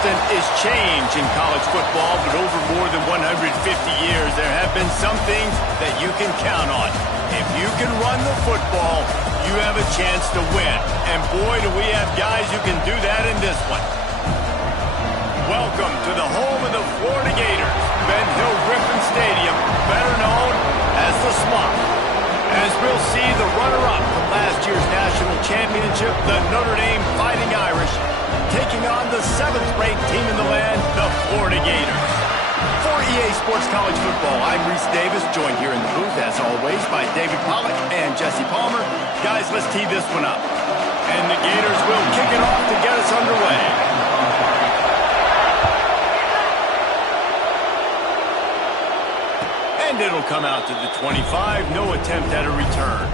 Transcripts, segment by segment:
constant is change in college football, but over more than 150 years, there have been some things that you can count on. If you can run the football, you have a chance to win. And boy, do we have guys who can do that in this one. Welcome to the home of the Florida Gators, Ben Hill Griffin Stadium, better known as the Swamp. As we'll see the runner-up from last year's national championship, the Notre Dame Fighting Irish, taking on the 7th-ranked team in the land, the Florida Gators. For EA Sports College Football, I'm Reese Davis, joined here in the booth, as always, by David Pollack and Jesse Palmer. Guys, let's tee this one up. And the Gators will kick it off to get us underway. And it'll come out to the 25, no attempt at a return.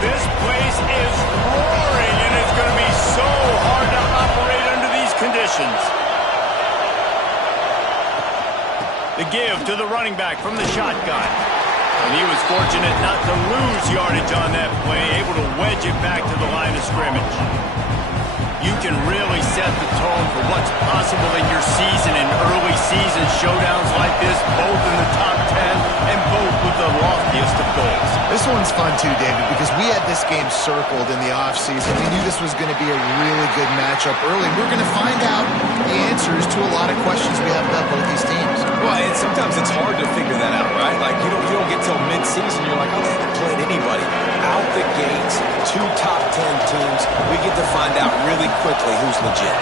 This place is roaring, and it's going to be so hard to operate under these conditions. The give to the running back from the shotgun. And he was fortunate not to lose yardage on that play, able to wedge it back to the line of scrimmage. You can really set the tone for what's possible in your season in early season showdowns like this, both in the top 10 and both with the loftiest of goals. This one's fun too, David, because we had this game circled in the offseason. We knew this was going to be a really good matchup early. We're going to find out the answers to a lot of questions we have about both these teams. Well, and sometimes it's hard to figure that out, right? Like, you don't get till mid-season, you're like, oh, they haven't played anybody. Out the gates, 2 top 10 teams, we get to find out really quickly who's legit.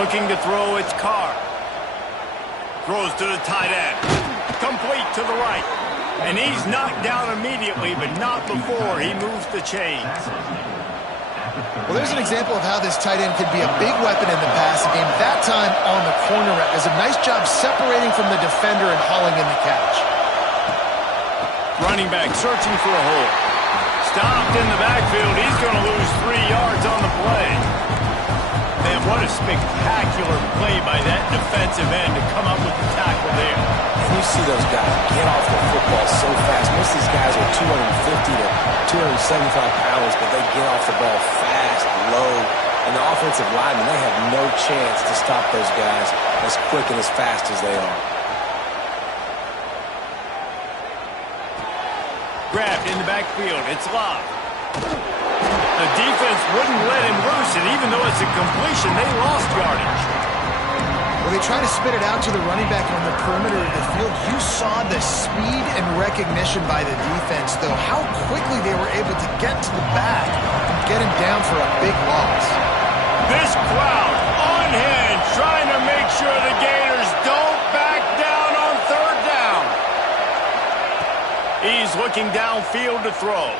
Looking to throw, it's Carr. Throws to the tight end. Complete to the right. And he's knocked down immediately, but not before he moves the chains. Well, there's an example of how this tight end could be a big weapon in the passing game. That time on the corner route does a nice job separating from the defender and hauling in the catch. Running back searching for a hole. Stopped in the backfield. He's going to lose 3 yards on the play. Man, what a spectacular play by that defensive end to come up with the tackle there. And you see those guys get off the football so fast. Most of these guys are 250 to 275 pounds, but they get off the ball fast, low. And the offensive linemen, they have no chance to stop those guys as quick and as fast as they are. Grabbed in the backfield. It's Love. The defense wouldn't let him loose, and even though it's a completion, they lost yardage. Well, they try to spit it out to the running back on the perimeter of the field. You saw the speed and recognition by the defense, though, how quickly they were able to get to the back and get him down for a big loss. This crowd unhinged, trying to make sure the Gators don't back down on 3rd down. He's looking downfield to throw.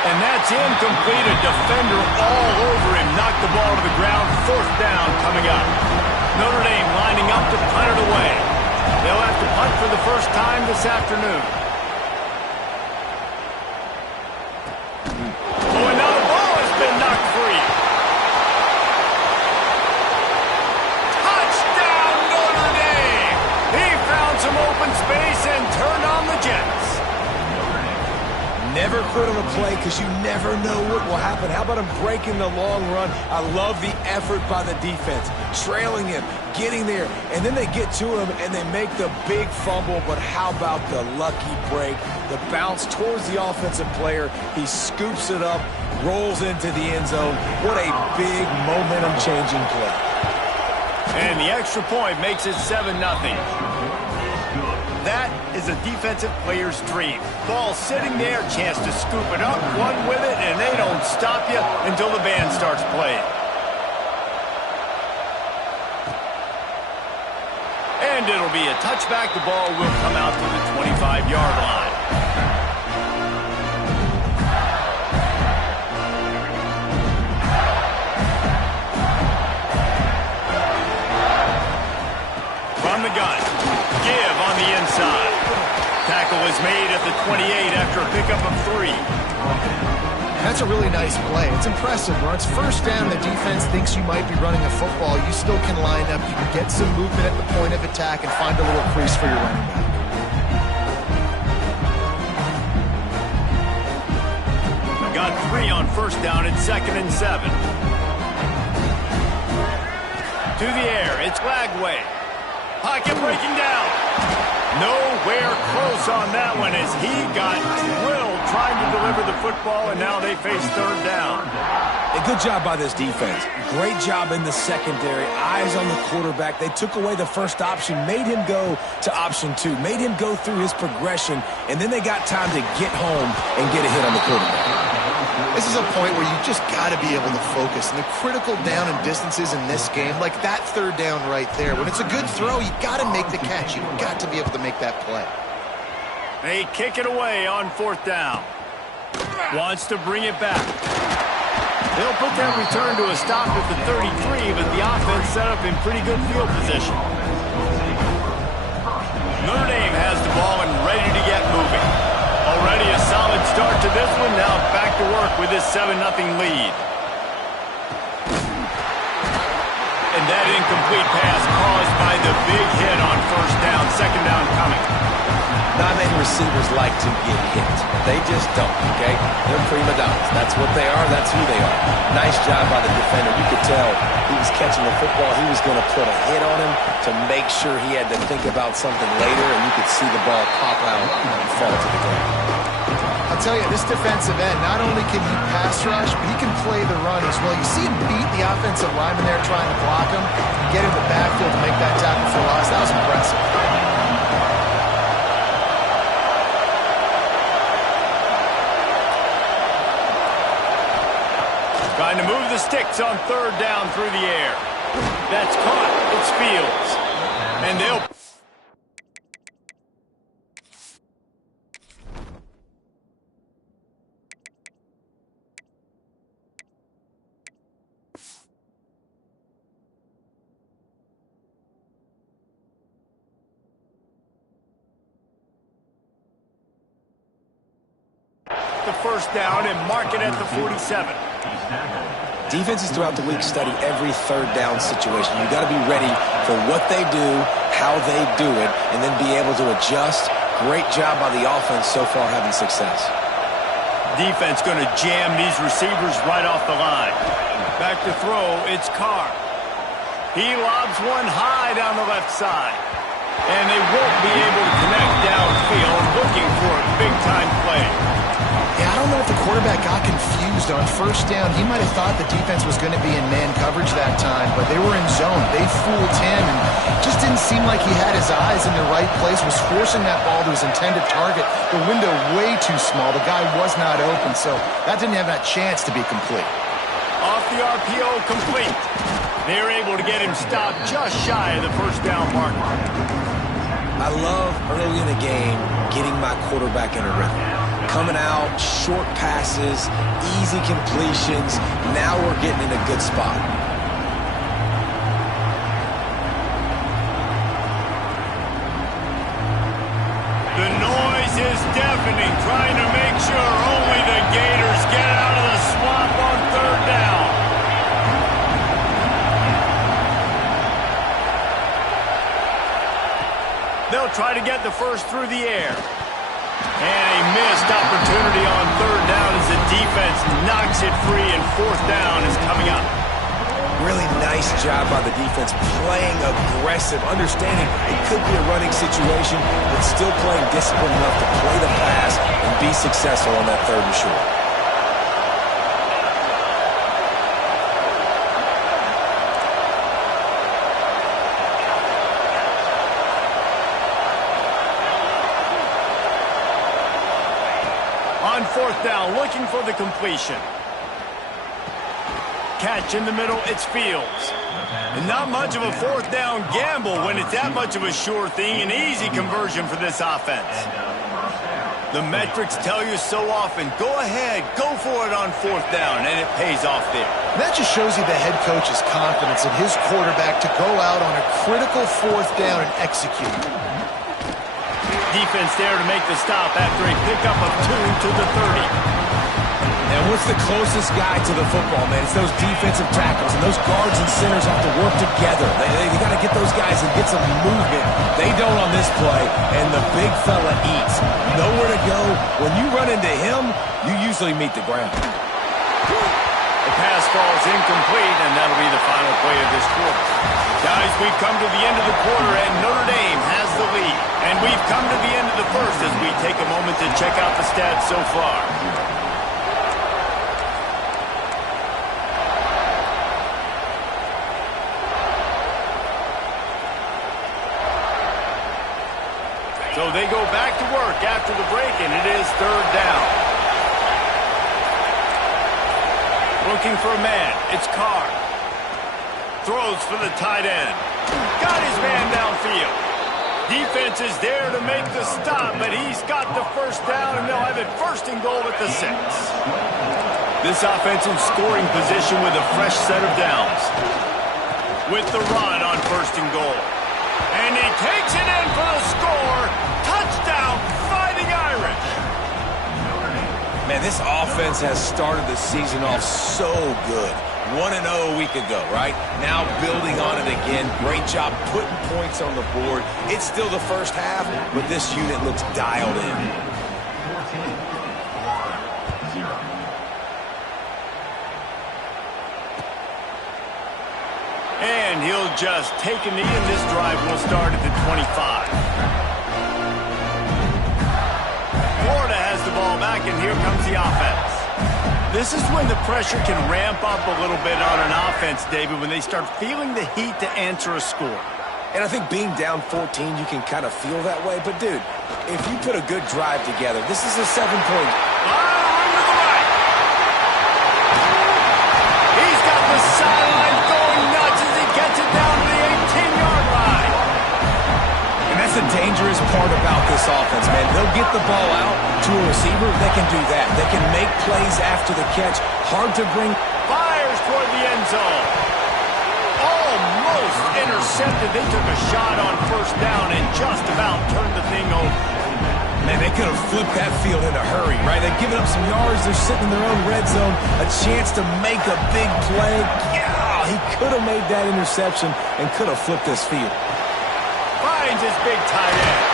And that's incomplete. A defender all over him. Knocked the ball to the ground. 4th down coming up. Notre Dame lining up to punt it away. They'll have to punt for the first time this afternoon. Oh, and now the ball has been knocked free. Touchdown, Notre Dame! He found some open space and turned on the Jets. Never quit on a play because you never know what will happen. How about him breaking the long run? I love the effort by the defense. Trailing him, getting there, and then they get to him and they make the big fumble. But how about the lucky break? The bounce towards the offensive player. He scoops it up, rolls into the end zone. What a big momentum-changing play. And the extra point makes it 7-0. That is a defensive player's dream. Ball sitting there, chance to scoop it up, run with it, and they don't stop you until the band starts playing. And it'll be a touchback. The ball will come out to the 25-yard line. From the gun. Give on the inside. Tackle is made at the 28 after a pickup of 3. That's a really nice play. It's impressive. When it's first down, the defense thinks you might be running a football. You still can line up. You can get some movement at the point of attack and find a little crease for your running back. Got 3 on first down and 2nd and 7. To the air, it's Lagway. Pocket breaking down. Nowhere close on that one as he got drilled trying to deliver the football, and now they face 3rd down. A good job by this defense. Great job in the secondary. Eyes on the quarterback. They took away the first option, made him go to option 2, made him go through his progression, and then they got time to get home and get a hit on the quarterback. This is a point where you just got to be able to focus. And the critical down and distances in this game, like that 3rd down right there, when it's a good throw, you got to make the catch. You've got to be able to make that play. They kick it away on 4th down. Wants to bring it back. They'll put that return to a stop at the 33, but the offense set up in pretty good field position. Notre Dame has the ball and ready to get moving. Already a solid start to this one. Now back to work with this 7-0 lead. And that incomplete pass caused by the big hit on first down. 2nd down coming. Not many receivers like to get hit. They just don't, okay? They're prima donnas. That's what they are. That's who they are. Nice job by the defender. You could tell he was catching the football. He was going to put a hit on him to make sure he had to think about something later, and you could see the ball pop out and fall to the ground. I'll tell you, this defensive end, not only can he pass rush, but he can play the run as well. You see him beat the offensive lineman there trying to block him, get in the backfield to make that tackle for loss. That was impressive. Trying to move the sticks on 3rd down through the air. That's caught. It's Fields. And they'll... the first down and mark it at the 47. Defenses throughout the week study every 3rd down situation. You got to be ready for what they do, how they do it, and then be able to adjust. Great job by the offense so far having success. Defense going to jam these receivers right off the line. Back to throw, it's Carr. He lobs one high down the left side. And they won't be able to connect downfield, looking for a big-time play. Yeah, I don't know if the quarterback got confused on first down. He might have thought the defense was going to be in man coverage that time, but they were in zone. They fooled him, and it just didn't seem like he had his eyes in the right place, was forcing that ball to his intended target. The window way too small. The guy was not open, so that didn't have that chance to be complete. Off the RPO, complete. They were able to get him stopped just shy of the first down mark. I love early in the game getting my quarterback in a rhythm. Coming out, short passes, easy completions. Now we're getting in a good spot. The noise is deafening, trying to make sure only the Gators get out of the swamp on 3rd down. They'll try to get the first through the air. And a missed opportunity on 3rd down as the defense knocks it free, and 4th down is coming up. Really nice job by the defense, playing aggressive, understanding it could be a running situation, but still playing disciplined enough to play the pass and be successful on that 3rd and short. On 4th down, looking for the completion. Catch in the middle, it's Fields. And not much of a 4th down gamble when it's that much of a sure thing, an easy conversion for this offense. The metrics tell you so often, go ahead, go for it on 4th down, and it pays off there. That just shows you the head coach's confidence in his quarterback to go out on a critical 4th down and execute. Defense there to make the stop after a pickup of 2 to the 30. And what's the closest guy to the football, man? It's those defensive tackles, and those guards and centers have to work together. They got to get those guys and get some movement. They don't on this play, and the big fella eats. Nowhere to go. When you run into him, you usually meet the ground. The pass falls incomplete, and that'll be the final play of this quarter. Guys, we've come to the end of the quarter, and Notre Dame has the lead. And we've come to the end of the first as we take a moment to check out the stats so far. So they go back to work after the break, and it is third down. Looking for a man. It's Carr. Throws for the tight end. Got his man downfield. Defense is there to make the stop, but he's got the first down, and they'll have it first and goal at the 6. This offense in scoring position with a fresh set of downs. With the run on first and goal. And he takes it in for the score. Touchdown, Fighting Irish. Man, this offense has started the season off so good. 1-0 a week ago, right? Now building on it again. Great job putting points on the board. It's still the first half, but this unit looks dialed in. And he'll just take a knee, and this drive will start at the 25. Florida has the ball back, and here comes the offense. This is when the pressure can ramp up a little bit on an offense, David, when they start feeling the heat to answer a score. And I think being down 14, you can kind of feel that way. But, dude, if you put a good drive together, this is a 7-point. He's got the sideline going nuts as he gets it down to the 18-yard line. And that's the dangerous part about this offense, man. They'll get the ball out to a receiver. They can do that. They can make plays after the catch. Hard to bring. Fires toward the end zone. Almost intercepted. They took a shot on first down and just about turned the thing over. Man, they could have flipped that field in a hurry, right? They've given up some yards. They're sitting in their own red zone. A chance to make a big play. Yeah, he could have made that interception and could have flipped this field. Finds his big tight end.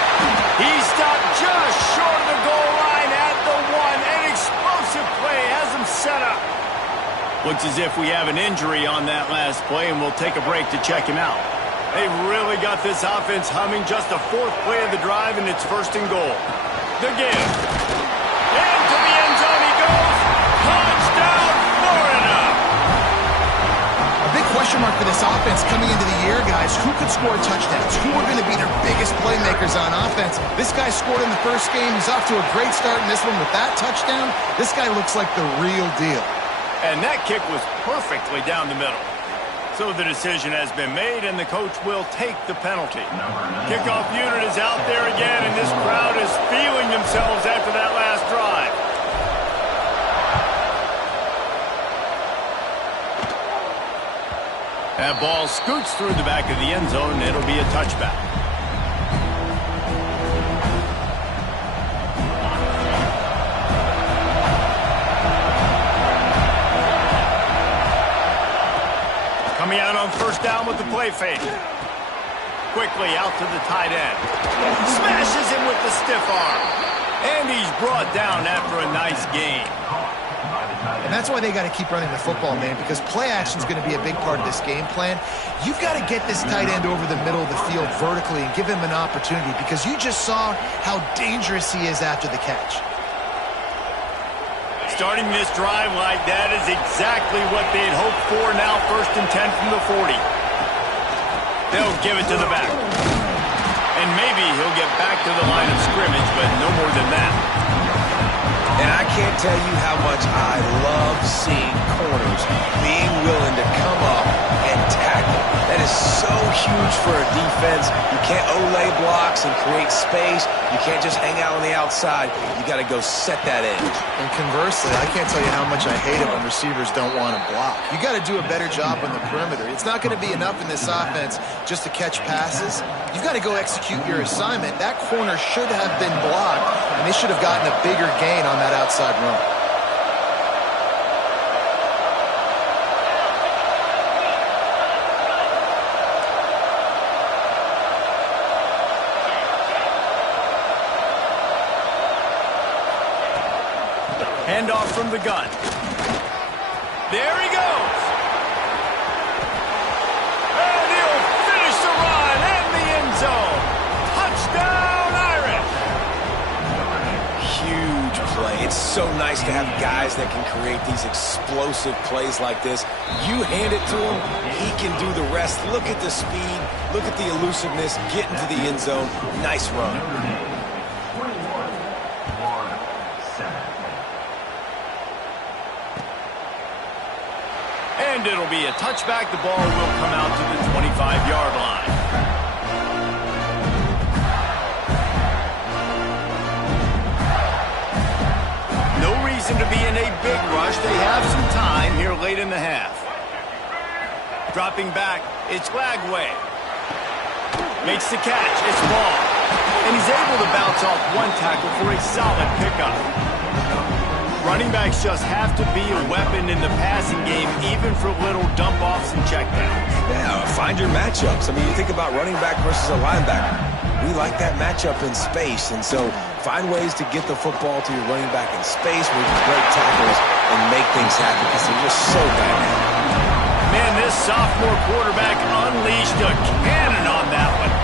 He stopped just short of the goal line at the 1. An explosive play has him set up. Looks as if we have an injury on that last play, and we'll take a break to check him out. They've really got this offense humming. Just the 4th play of the drive, and it's first and goal. The give. Into the end zone he goes. Touchdown, Florida. A big question mark for this offense coming into the year, guys. Who could score touchdowns? Who are going to be their biggest playmakers on offense? This guy scored in the first game. He's off to a great start in this one with that touchdown. This guy looks like the real deal. And that kick was perfectly down the middle. So the decision has been made, and the coach will take the penalty. Kickoff unit is out there again, and this crowd is feeling themselves after that last drive. That ball scoots through the back of the end zone, and it'll be a touchback. Coming out on first down with the play fake. Quickly out to the tight end. Smashes him with the stiff arm. And he's brought down after a nice gain. And that's why they got to keep running the football, man, because play action is going to be a big part of this game plan. You've got to get this tight end over the middle of the field vertically and give him an opportunity, because you just saw how dangerous he is after the catch. Starting this drive like that is exactly what they'd hoped for. Now 1st and 10 from the 40. They'll give it to the back. And maybe he'll get back to the line of scrimmage, but no more than that. And I can't tell you how much I love seeing corners being willing to come up and tackle. That is so huge for a defense. You can't olay blocks and create space. You can't just hang out on the outside. You got to go set that edge. And conversely, I can't tell you how much I hate it when receivers don't want to block. You got to do a better job on the perimeter. It's not going to be enough in this offense just to catch passes. You've got to go execute your assignment. That corner should have been blocked, and they should have gotten a bigger gain on that outside run. handoff from the gun. There he goes. And he'll finish the run in the end zone. Touchdown, Irish. Huge play. It's so nice to have guys that can create these explosive plays like this. You hand it to him, he can do the rest. Look at the speed. Look at the elusiveness. Get into the end zone. Nice run. And it'll be a touchback. The ball will come out to the 25-yard line. No reason to be in a big rush. They have some time here late in the half. Dropping back, it's Lagway. Makes the catch, it's Ball. And he's able to bounce off one tackle for a solid pickup. Running backs just have to be a weapon in the passing game, even for little dump-offs and checkdowns. Yeah, find your matchups. I mean, you think about running back versus a linebacker. We like that matchup in space, and so find ways to get the football to your running back in space where you can break tackles and make things happen because they're just so dynamic. Man, this sophomore quarterback unleashed a cannon on that one.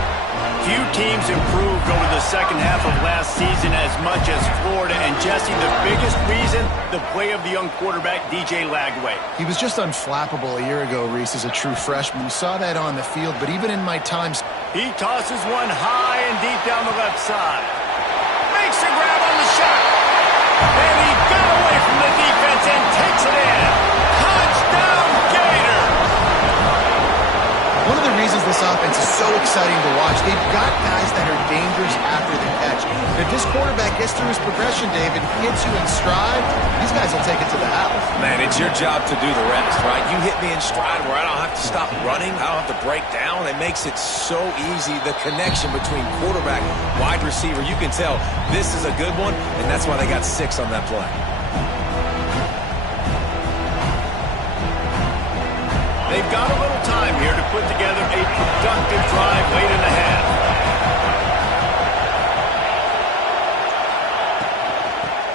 Few teams improved over the second half of last season as much as Florida. And Jesse, the biggest reason, the play of the young quarterback, DJ Lagway. He was just unflappable a year ago, Reese, as a true freshman. We saw that on the field, but even in my times... He tosses one high and deep down the left side. Makes a grab on the shot. And he got away from the defense and takes it in. Touchdown, Gator! One of the reasons this offense is so exciting to watch, they've got guys that are dangerous after the catch. If this quarterback gets through his progression, David, hits you in stride, these guys will take it to the house. Man, it's your job to do the rest, right? You hit me in stride where I don't have to stop running. I don't have to break down. It makes it so easy. The connection between quarterback, wide receiver, you can tell this is a good one, and that's why they got 6 on that play. They've got a little time here to put together a productive drive late in the half.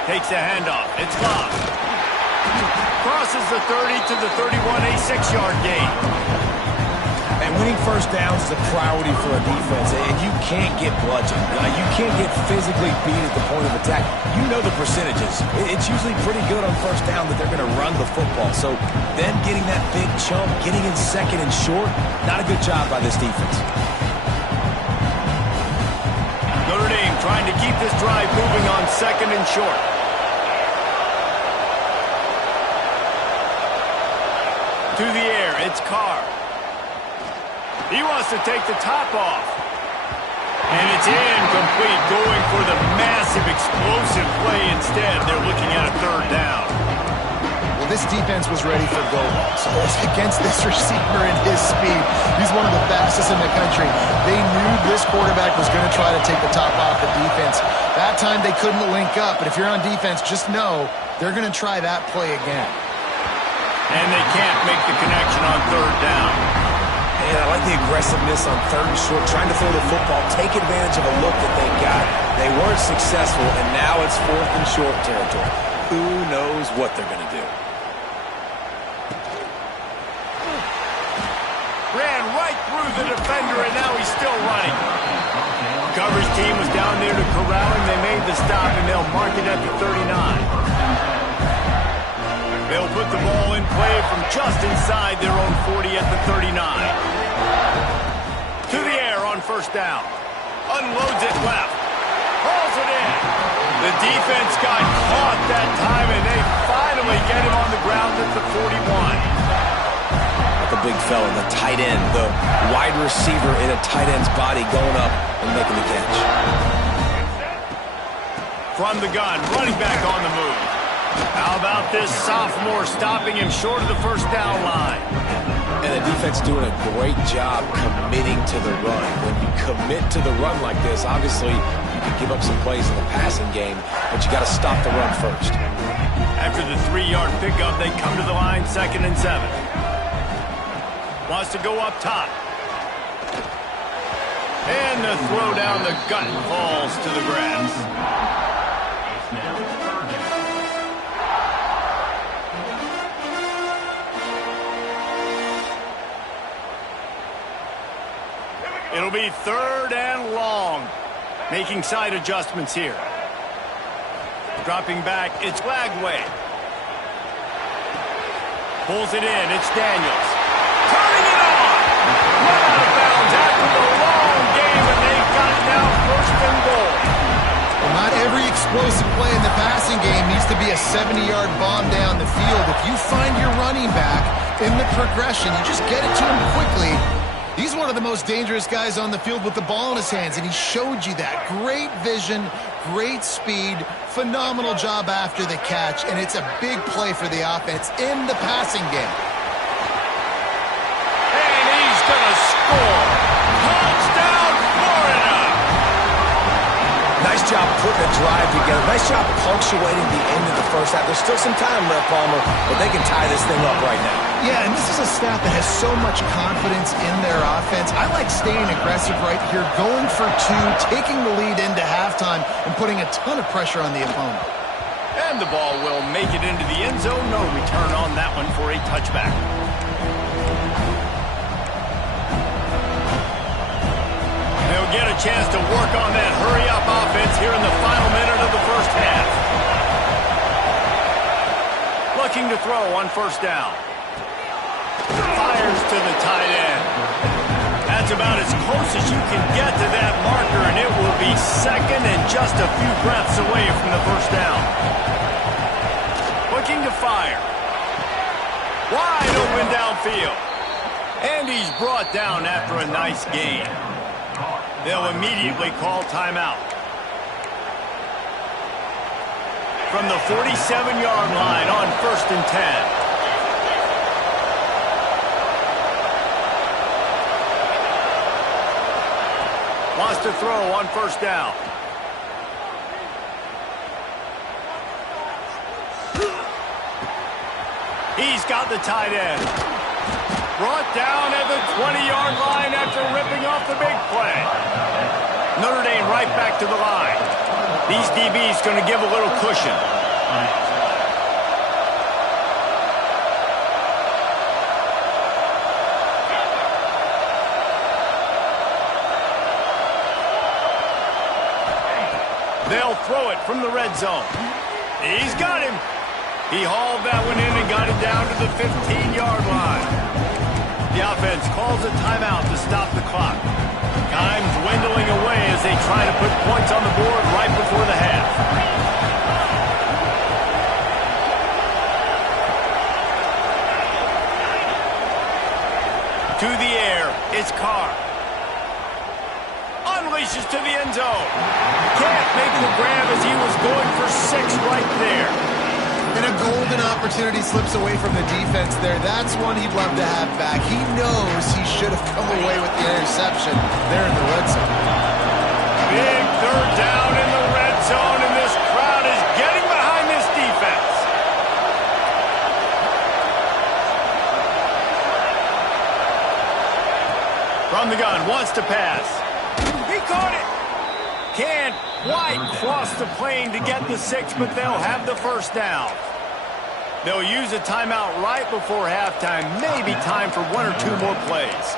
Takes a handoff. It's Love. Crosses the 30 to the 31, a 6-yard gain. And winning first downs is a priority for a defense, and you can't get bludgeoned. You can't get physically beat at the point of attack. You know the percentages. It's usually pretty good on first down that they're going to run the football. So then getting that big chunk, getting in second and short, not a good job by this defense. Notre Dame trying to keep this drive moving on second and short. To the air, it's Carr. He wants to take the top off. And it's incomplete, going for the massive explosive play instead. They're looking at a third down. Well, this defense was ready for goal balls. So it's against this receiver and his speed. He's one of the fastest in the country. They knew this quarterback was going to try to take the top off the defense. That time they couldn't link up, but if you're on defense, just know they're going to try that play again. And they can't make the connection on third down. And I like the aggressiveness on third and short, trying to throw the football, take advantage of a look that they got. They weren't successful, and now it's fourth and short territory. Who knows what they're going to do? Ran right through the defender, and now he's still running. Coverage team was down there to corral him. They made the stop, and they'll mark it at the 39. They'll put the ball in play from just inside their own 40 at the 39. To the air on first down. Unloads it left. Hauls it in. The defense got caught that time, and they finally get him on the ground at the 41. The big fella, the tight end, the wide receiver in a tight end's body going up and making the catch. From the gun, running back on the move. How about this sophomore stopping him short of the first down line? And the defense doing a great job committing to the run. When you commit to the run like this, obviously you can give up some plays in the passing game, but you got to stop the run first. After the 3-yard pickup, they come to the line, 2nd and 7. Wants to go up top. And the throw down the gut falls to the grass. It'll be 3rd and long. Making side adjustments here. Dropping back, it's Lagway. Pulls it in, it's Daniels. Turning it on! Run out of bounds after the long game, and they've got it now 1st and goal. Well, not every explosive play in the passing game needs to be a 70-yard bomb down the field. If you find your running back in the progression, you just get it to him quickly. He's one of the most dangerous guys on the field with the ball in his hands, and he showed you that. Great vision, great speed, phenomenal job after the catch, and it's a big play for the offense in the passing game. And he's going to score. Touchdown, Florida! Nice job putting a drive together. Nice job punctuating the end of the first half. There's still some time, Rep Palmer, but they can tie this thing up right now. Yeah, and this is a staff that has so much confidence in their offense. I like staying aggressive right here, going for 2, taking the lead into halftime, and putting a ton of pressure on the opponent. And the ball will make it into the end zone. No return on that one for a touchback. They'll get a chance to work on that hurry-up offense here in the final minute of the first half. Looking to throw on 1st down. Fires to the tight end. That's about as close as you can get to that marker, and it will be 2nd and just a few breaths away from the 1st down. Looking to fire. Wide open downfield. And he's brought down after a nice gain. They'll immediately call timeout. From the 47-yard line on 1st and 10. Wants to throw on 1st down. He's got the tight end. Brought down at the 20-yard line after ripping off the big play. Notre Dame right back to the line. These DBs going to give a little cushion. They'll throw it from the red zone. He's got him. He hauled that one in and got it down to the 15-yard line. The offense calls a timeout to stop the clock. Time dwindling away as they try to put points on the board right before the half. To the air, it's Carr. Unleashes to the end zone. Can't make the grab as he was going for 6 right there. And a golden opportunity slips away from the defense there. That's one he'd love to have back. He knows he should have come away with the interception there in the red zone. Big 3rd down in the red zone, and this crowd is getting behind this defense. From the gun, wants to pass. He caught it. Can't quite cross the plane to get the 6, but they'll have the 1st down. They'll use a timeout right before halftime. Maybe time for 1 or 2 more plays.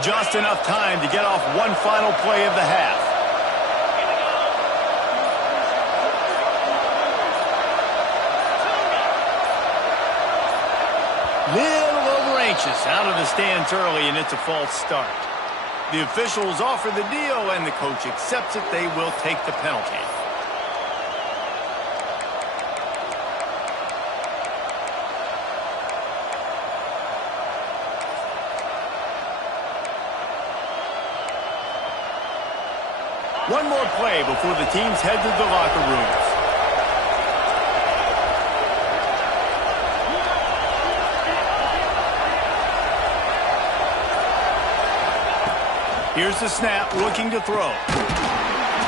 Just enough time to get off one final play of the half. Little over anxious out of the stands early, and it's a false start. The officials offer the deal, and the coach accepts it. They will take the penalty. One more play before the teams head to the locker rooms. Here's the snap, looking to throw.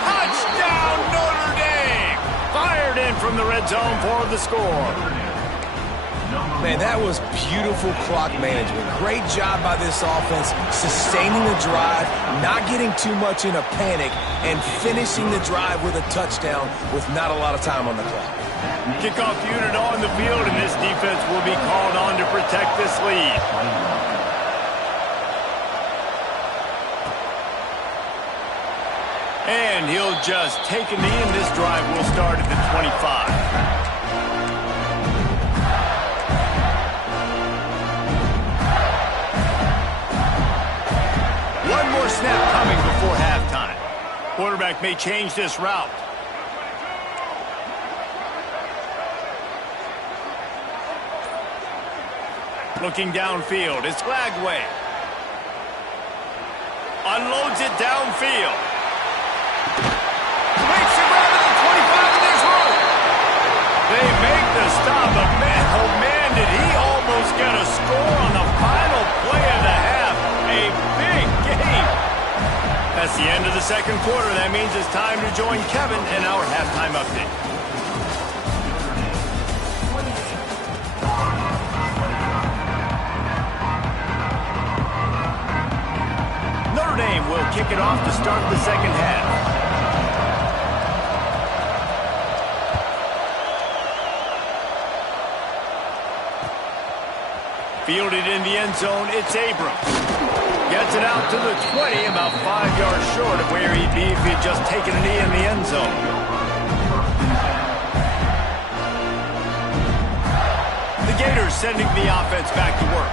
Touchdown, Notre Dame! Fired in from the red zone for the score. Man, that was beautiful clock management. Great job by this offense, sustaining the drive, not getting too much in a panic, and finishing the drive with a touchdown with not a lot of time on the clock. Kickoff unit on the field, and this defense will be called on to protect this lead. And he'll just take a knee, and this drive will start at the 25. One more snap coming before halftime. Quarterback may change this route. Looking downfield, it's Lagway. Unloads it downfield. Makes the grab at the 25, and there's room. They make the stop, but man, oh man, did he almost get a score on the final play of the half. A big game. That's the end of the second quarter. That means it's time to join Kevin in our halftime update. Notre Dame will kick it off to start the second half. Fielded in the end zone, it's Abrams. Gets it out to the 20, about 5 yards short of where he'd be if he'd just taken a knee in the end zone. The Gators sending the offense back to work.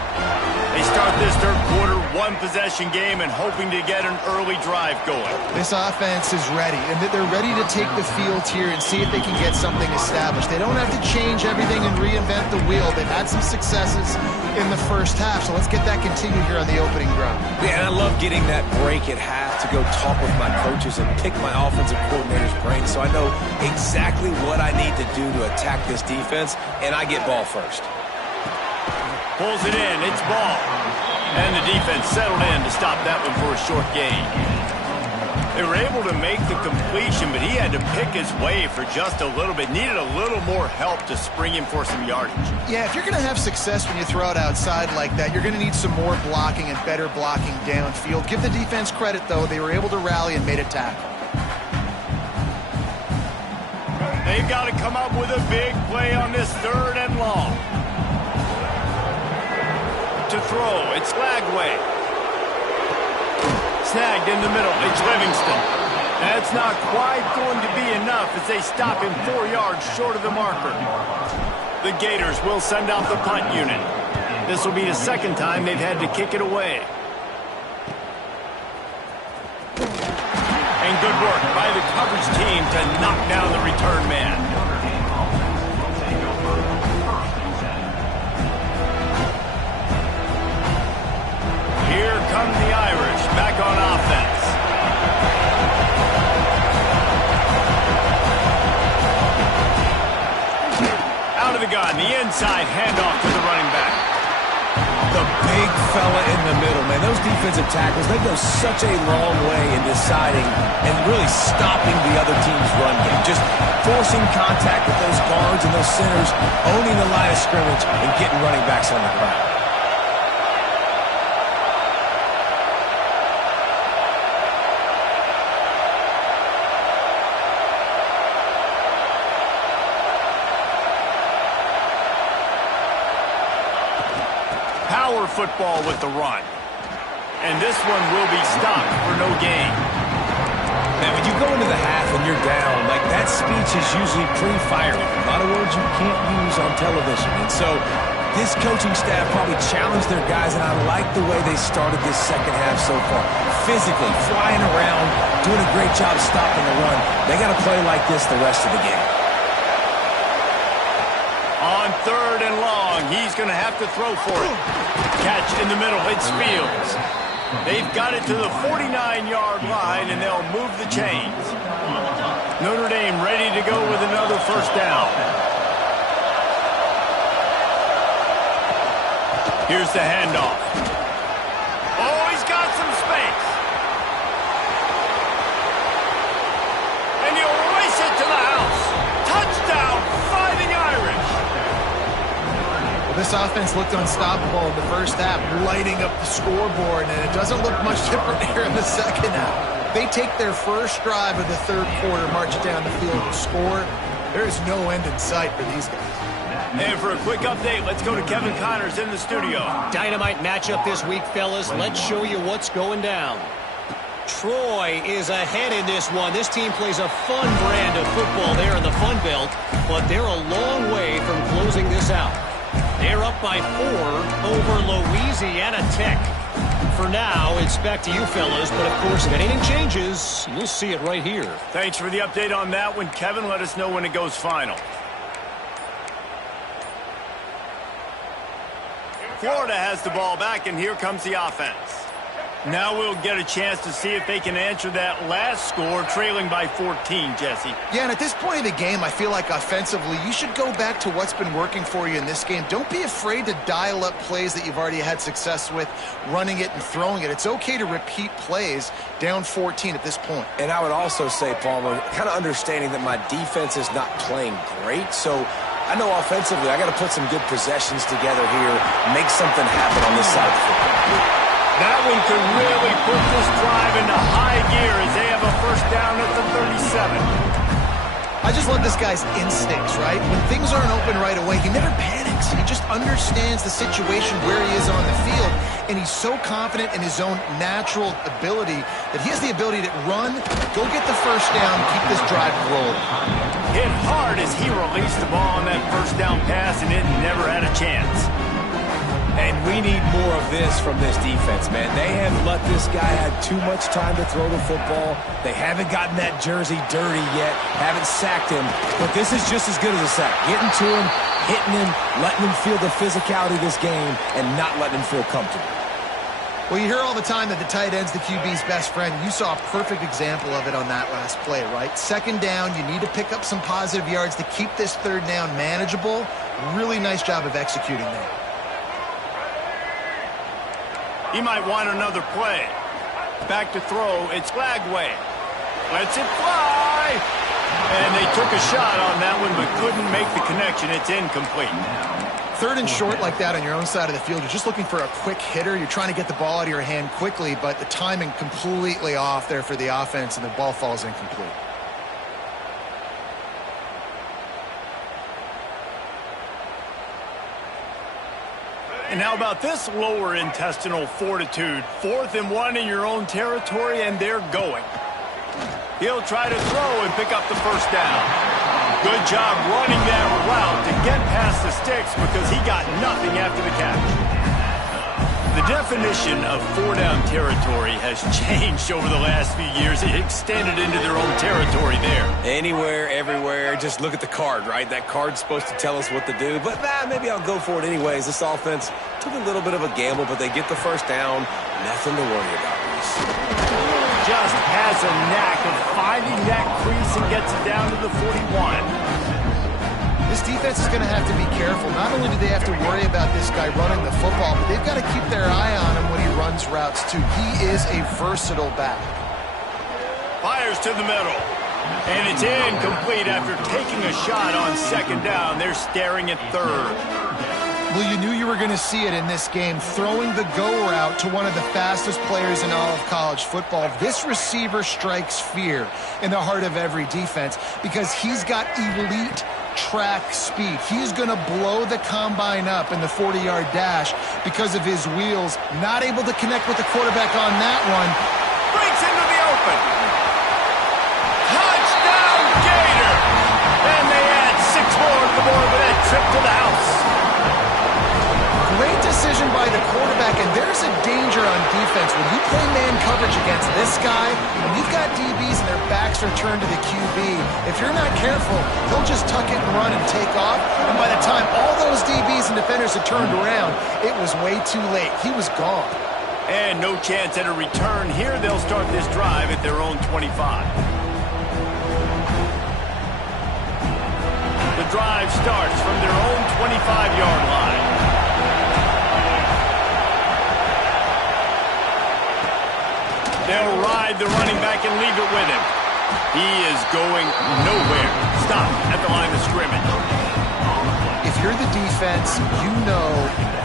They start this third quarter, one-possession game, and hoping to get an early drive going. This offense is ready, and they're ready to take the field here and see if they can get something established. They don't have to change everything and reinvent the wheel. They've had some successes in the first half, so let's get that continued here on the opening drive. Yeah, and I love getting that break at half to go talk with my coaches and pick my offensive coordinator's brain so I know exactly what I need to do to attack this defense, and I get ball first. Pulls it in, it's ball. And the defense settled in to stop that one for a short gain. They were able to make the completion, but he had to pick his way for just a little bit. Needed a little more help to spring him for some yardage. Yeah, if you're going to have success when you throw it outside like that, you're going to need some more blocking and better blocking downfield. Give the defense credit, though. They were able to rally and made a tackle. They've got to come up with a big play on this third and long. To throw, it's Lagway. Snagged in the middle, it's Livingston. That's not quite going to be enough as they stop him 4 yards short of the marker. The Gators will send out the punt unit. This will be the second time they've had to kick it away. And good work by the coverage team to knock down the return man. Here come the Irish back on offense. Out of the gun, the inside handoff to the running back. The big fella in the middle, man. Those defensive tackles, they go such a long way in deciding and really stopping the other team's run game. Just forcing contact with those guards and those centers, owning the line of scrimmage, and getting running backs on the ground. Power football with the run. And this one will be stopped for no gain. Man, when you go into the half and you're down, like that speech is usually pretty fiery. A lot of words you can't use on television. And so this coaching staff probably challenged their guys, and I like the way they started this second half so far. Physically, flying around, doing a great job stopping the run. They got to play like this the rest of the game. On third and long, he's going to have to throw for it. Catch in the middle, it's Fields. They've got it to the 49-yard line, and they'll move the chains. Notre Dame ready to go with another first down. Here's the handoff. Oh, he's got some space. And he'll race it to the house. Touchdown, This offense looked unstoppable in the first half, lighting up the scoreboard, and it doesn't look much different here in the second half. They take their first drive of the third quarter, march down the field and score. There is no end in sight for these guys. And for a quick update, let's go to Kevin Connors in the studio. Dynamite matchup this week, fellas. Let's show you what's going down. Troy is ahead in this one. This team plays a fun brand of football there in the Fun Belt, but they're a long way from closing this out. They're up by 4 over Louisiana Tech. For now, it's back to you, fellas, but of course, if anything changes, you'll see it right here. Thanks for the update on that one, Kevin. Let us know when it goes final. Florida has the ball back, and here comes the offense. Now we'll get a chance to see if they can answer that last score, trailing by 14, Jesse. Yeah, and at this point of the game, I feel like offensively, you should go back to what's been working for you in this game. Don't be afraid to dial up plays that you've already had success with, running it and throwing it. It's okay to repeat plays down 14 at this point. And I would also say, Palmer, kind of understanding that my defense is not playing great, so I know offensively I got to put some good possessions together here, make something happen on this side of the football. That one could really put this drive into high gear as they have a first down at the 37. I just love this guy's instincts, right? When things aren't open right away, he never panics. He just understands the situation where he is on the field, and he's so confident in his own natural ability that he has the ability to run, go get the first down, keep this drive rolling. Hit hard as he released the ball on that first down pass, and it never had a chance. And we need more of this from this defense, man. They have let this guy have too much time to throw the football. They haven't gotten that jersey dirty yet, haven't sacked him. But this is just as good as a sack. Getting to him, hitting him, letting him feel the physicality of this game, and not letting him feel comfortable. Well, you hear all the time that the tight end's the QB's best friend. You saw a perfect example of it on that last play, right? Second down, you need to pick up some positive yards to keep this third down manageable. Really nice job of executing that. He might want another play. Back to throw, it's Flagway. Lets it fly! And they took a shot on that one, but couldn't make the connection. It's incomplete. Third and short like that on your own side of the field, you're just looking for a quick hitter. You're trying to get the ball out of your hand quickly, but the timing completely off there for the offense, and the ball falls incomplete. And how about this lower intestinal fortitude? 4th and 1 in your own territory, and they're going. He'll try to throw and pick up the first down. Good job running that route to get past the sticks because he got nothing after the catch. The definition of 4-down territory has changed over the last few years. It extended into their own territory there. Anywhere, everywhere, just look at the card, right? That card's supposed to tell us what to do, but maybe I'll go for it anyways. This offense took a little bit of a gamble, but they get the first down. Nothing to worry about, Reese. Just has a knack of finding that crease and gets it down to the 41. This defense is going to have to be careful. Not only do they have to worry about this guy running the football, but they've got to keep their eye on him when he runs routes, too. He is a versatile back. Fires to the middle. And it's incomplete after taking a shot on second down. They're staring at third. Well, you knew you were going to see it in this game, throwing the go route to one of the fastest players in all of college football. This receiver strikes fear in the heart of every defense because he's got elite track speed. He's going to blow the combine up in the 40-yard dash because of his wheels. Not able to connect with the quarterback on that one. Breaks into the open. Touchdown, Gator! And they add 6 more to the board with that trip to the house. Great decision by the quarterback, and there's a danger on defense. When you play man coverage against this guy, when you've got DBs and their backs are turned to the QB, if you're not careful, he'll just tuck it and run and take off, and by the time all those DBs and defenders had turned around, it was way too late. He was gone. And no chance at a return here. They'll start this drive at their own 25. The drive starts from their own 25-yard line. They'll ride the running back and leave it with him. He is going nowhere. Stop at the line of scrimmage. If you're the defense, you know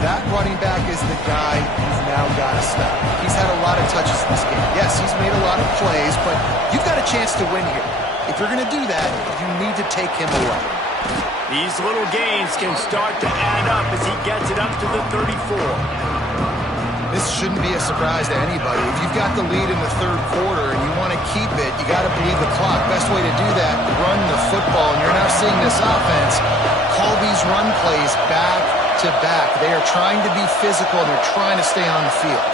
that running back is the guy you've now got to stop. He's had a lot of touches in this game. Yes, he's made a lot of plays, but you've got a chance to win here. If you're going to do that, you need to take him away. These little gains can start to add up as he gets it up to the 34. This shouldn't be a surprise to anybody. If you've got the lead in the third quarter and you want to keep it, you got to bleed the clock. Best way to do that, run the football. And you're now seeing this offense call these run plays back to back. They are trying to be physical and they're trying to stay on the field.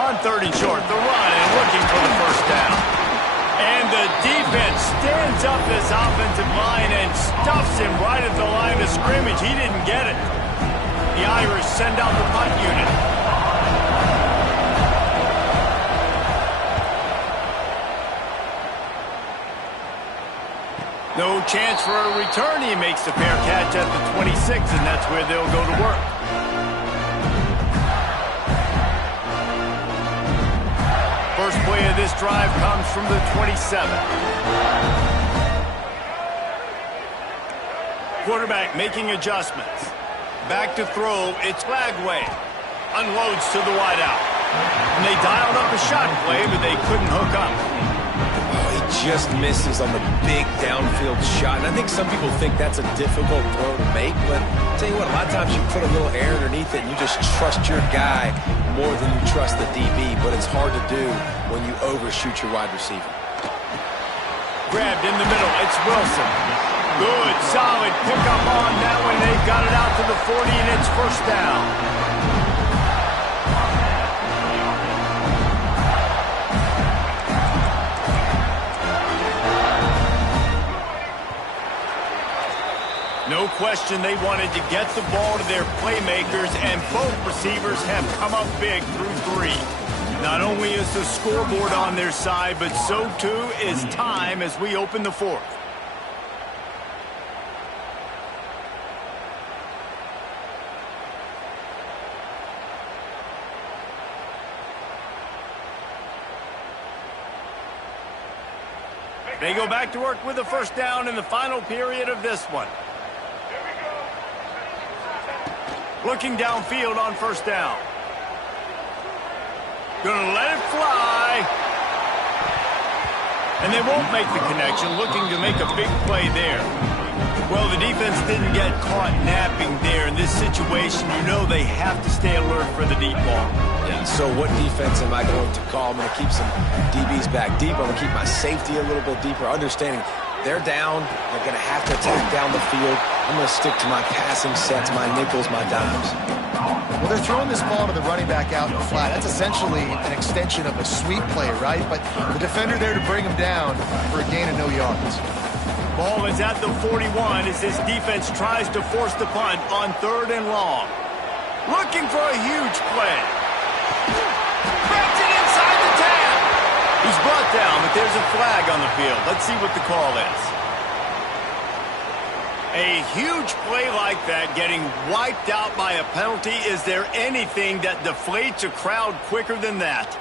On 3rd and short, the run and looking for the first down. And the defense stands up this offensive line and stuffs him right at the line of scrimmage. He didn't get it. The Irish send out the punt unit. No chance for a return. He makes the fair catch at the 26, and that's where they'll go to work. First play of this drive comes from the 27. Quarterback making adjustments. Back to throw. It's Lagway. Unloads to the wideout. And they dialed up a shot play, but they couldn't hook up. Oh, he just misses on the big downfield shot. And I think some people think that's a difficult throw to make, but I'll tell you what, a lot of times you put a little air underneath it and you just trust your guy more than you trust the DB, but it's hard to do when you overshoot your wide receiver. Grabbed in the middle. It's Wilson. Good, solid pickup on that one. They've got it out to the 40, and it's first down. No question they wanted to get the ball to their playmakers, and both receivers have come up big through 3. Not only is the scoreboard on their side, but so too is time as we open the 4th. They go back to work with a first down in the final period of this one. Looking downfield on first down. Gonna let it fly. And they won't make the connection, looking to make a big play there. Well, the defense didn't get caught napping there. In this situation, you know they have to stay alert for the deep ball. Yeah, so what defense am I going to call? I'm going to keep some DBs back deep. I'm going to keep my safety a little bit deeper, understanding they're down. They're going to have to attack down the field. I'm going to stick to my passing sets, my nickels, my dimes. Well, they're throwing this ball to the running back out in the flat. That's essentially an extension of a sweep play, right? But the defender there to bring him down for a gain of no yards. Ball is at the 41 as this defense tries to force the punt on 3rd and long. Looking for a huge play. Grabs it inside the 10. He's brought down, but there's a flag on the field. Let's see what the call is. A huge play like that getting wiped out by a penalty. Is there anything that deflates a crowd quicker than that?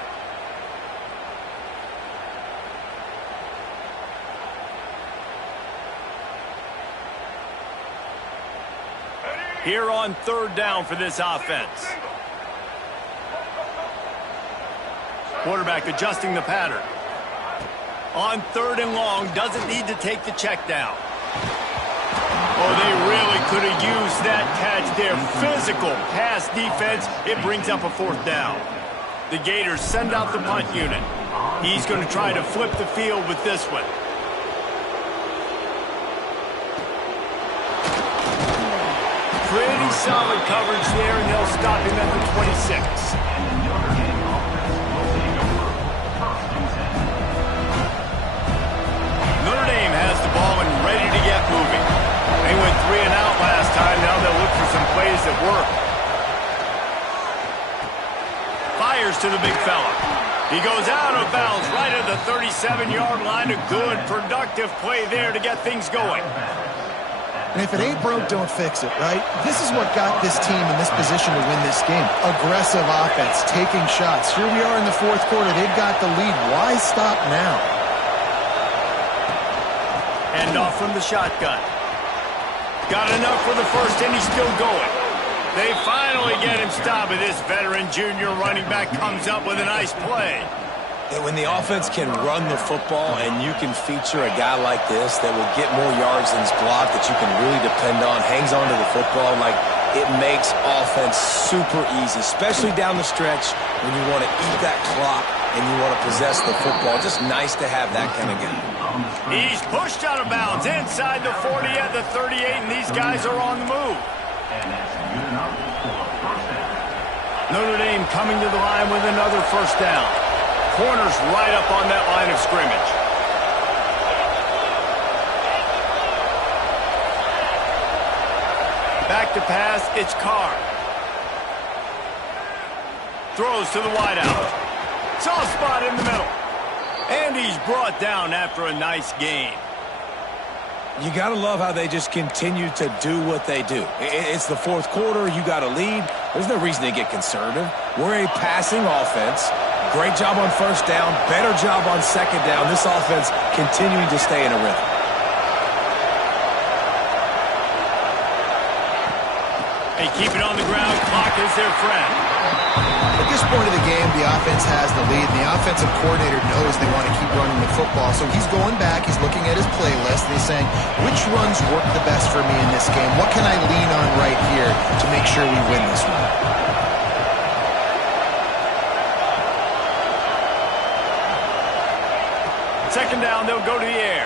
Here on 3rd down for this offense. Quarterback adjusting the pattern. On 3rd and long, doesn't need to take the check down. Oh, they really could have used that catch there. Physical pass defense. It brings up a 4th down. The Gators send out the punt unit. He's going to try to flip the field with this one. Pretty solid coverage there, and they'll stop him at the 26. Notre Dame has the ball and ready to get moving. They went 3 and out last time. Now they'll look for some plays that work. Fires to the big fella. He goes out of bounds right at the 37-yard line. A good, productive play there to get things going. And if it ain't broke, don't fix it, right? This is what got this team in this position to win this game. Aggressive offense, taking shots. Here we are in the fourth quarter. They've got the lead. Why stop now? And off from the shotgun. Got enough for the first, and he's still going. They finally get him stopped, but this veteran junior running back comes up with a nice play. And when the offense can run the football and you can feature a guy like this that will get more yards than his block that you can really depend on, hangs on to the football, like it makes offense super easy, especially down the stretch when you want to eat that clock and you want to possess the football. Just nice to have that kind of guy. He's pushed out of bounds inside the 40 at the 38, and these guys are on the move. Notre Dame coming to the line with another first down. Corners right up on that line of scrimmage. Back to pass, it's Carr. Throws to the wideout. Soft spot in the middle. And he's brought down after a nice game. You got to love how they just continue to do what they do. It's the fourth quarter. You got a lead. There's no reason to get conservative. We're a passing offense. Great job on first down. Better job on second down. This offense continuing to stay in a rhythm. They keep it on the ground. Clock is their friend. At this point of the game, the offense has the lead. The offensive coordinator knows they want to keep running the football. So he's going back, he's looking at his playlist, and he's saying, which runs work the best for me in this game? What can I lean on right here to make sure we win this one? Second down, they'll go to the air.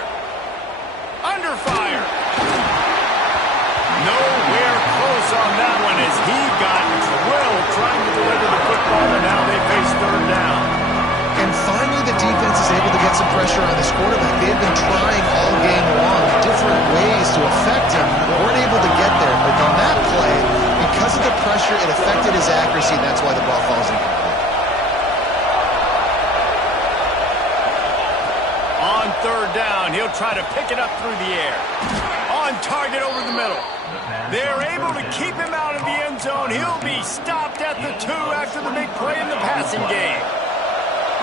Under fire. Nowhere close on that one as he got drilled trying to deliver the football, and now they face third down. And finally the defense is able to get some pressure on this quarterback. They've been trying all game long different ways to affect him. Weren't able to get there, but on that play, because of the pressure, it affected his accuracy, and that's why the ball falls incomplete. On third down, he'll try to pick it up through the air. On target over the middle. They're able to keep him out of the end zone. He'll be stopped at the 2 after the big play in the passing game.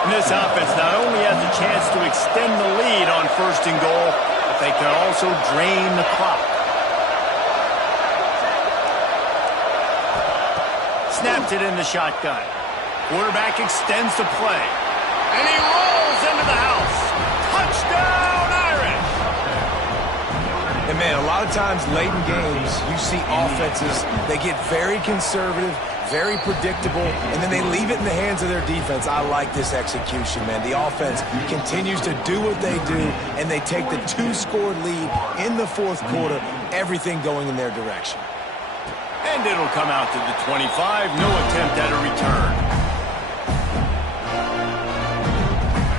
And this offense not only has a chance to extend the lead on first and goal, but they can also drain the clock. Snaps it in the shotgun. Quarterback extends the play. And he rolls into the house. Touchdown, Irish! And, man, a lot of times late in games, you see offenses, they get very conservative, very predictable, and then they leave it in the hands of their defense. I like this execution, man. The offense continues to do what they do, and they take the 2-score lead in the fourth quarter, everything going in their direction. And it'll come out to the 25. No attempt at a return.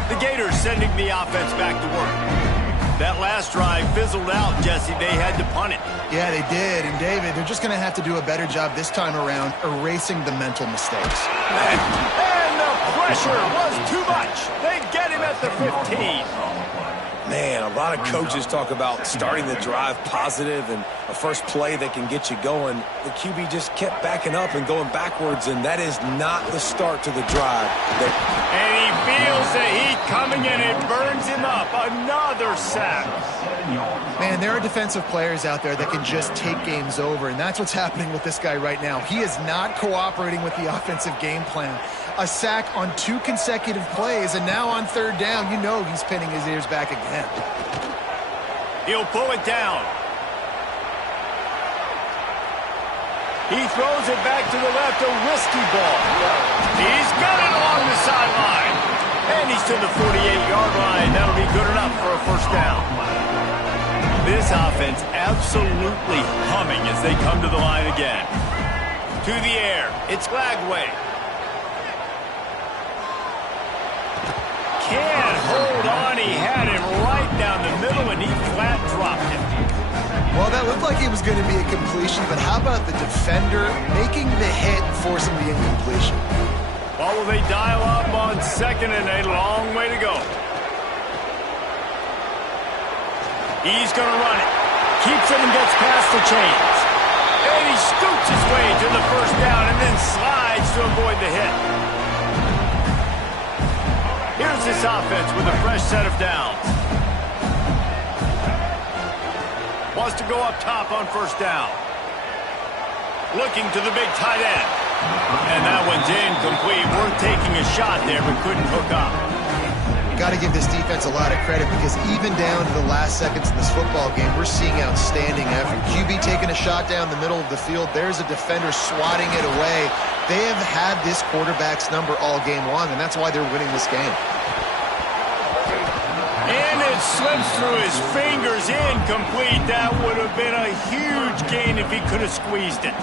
The Gators sending the offense back to work. That last drive fizzled out, Jesse. They had to punt it. Yeah, they did. And, David, they're just going to have to do a better job this time around erasing the mental mistakes. And the pressure was too much. They get him at the 15. Man, a lot of coaches talk about starting the drive positive and a first play that can get you going. The QB just kept backing up and going backwards, and that is not the start to the drive. And he feels the heat coming, and it burns him up. Another sack. Man, there are defensive players out there that can just take games over, and that's what's happening with this guy right now. He is not cooperating with the offensive game plan. A sack on 2 consecutive plays, and now on third down, you know he's pinning his ears back again. He'll pull it down. He throws it back to the left, a risky ball. He's got it along the sideline. And he's to the 48-yard line. That'll be good enough for a first down. This offense absolutely humming as they come to the line again. To the air, it's Lagway. Can't hold on. He had him right down the middle, and he flat dropped it. Well, that looked like it was going to be a completion, but how about the defender making the hit and forcing the incompletion? Well, will they dial up on second, and a long way to go. He's going to run it. Keeps it and gets past the chains. And he scoots his way to the first down and then slides to avoid the hit. Here's this offense with a fresh set of downs. Wants to go up top on first down. Looking to the big tight end. And that one's incomplete. Worth taking a shot there, but couldn't hook up. Got to give this defense a lot of credit because even down to the last seconds of this football game, we're seeing outstanding effort. QB taking a shot down the middle of the field. There's a defender swatting it away. They have had this quarterback's number all game long, and that's why they're winning this game. And it slips through his fingers, incomplete. That would have been a huge gain if he could have squeezed it.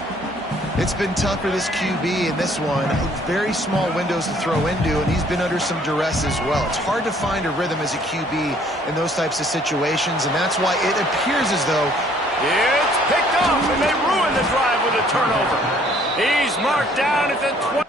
It's been tough for this QB in this one. Very small windows to throw into, and he's been under some duress as well. It's hard to find a rhythm as a QB in those types of situations, and that's why it appears as though it's picked off, and they ruin the drive with a turnover. He's marked down at the 20.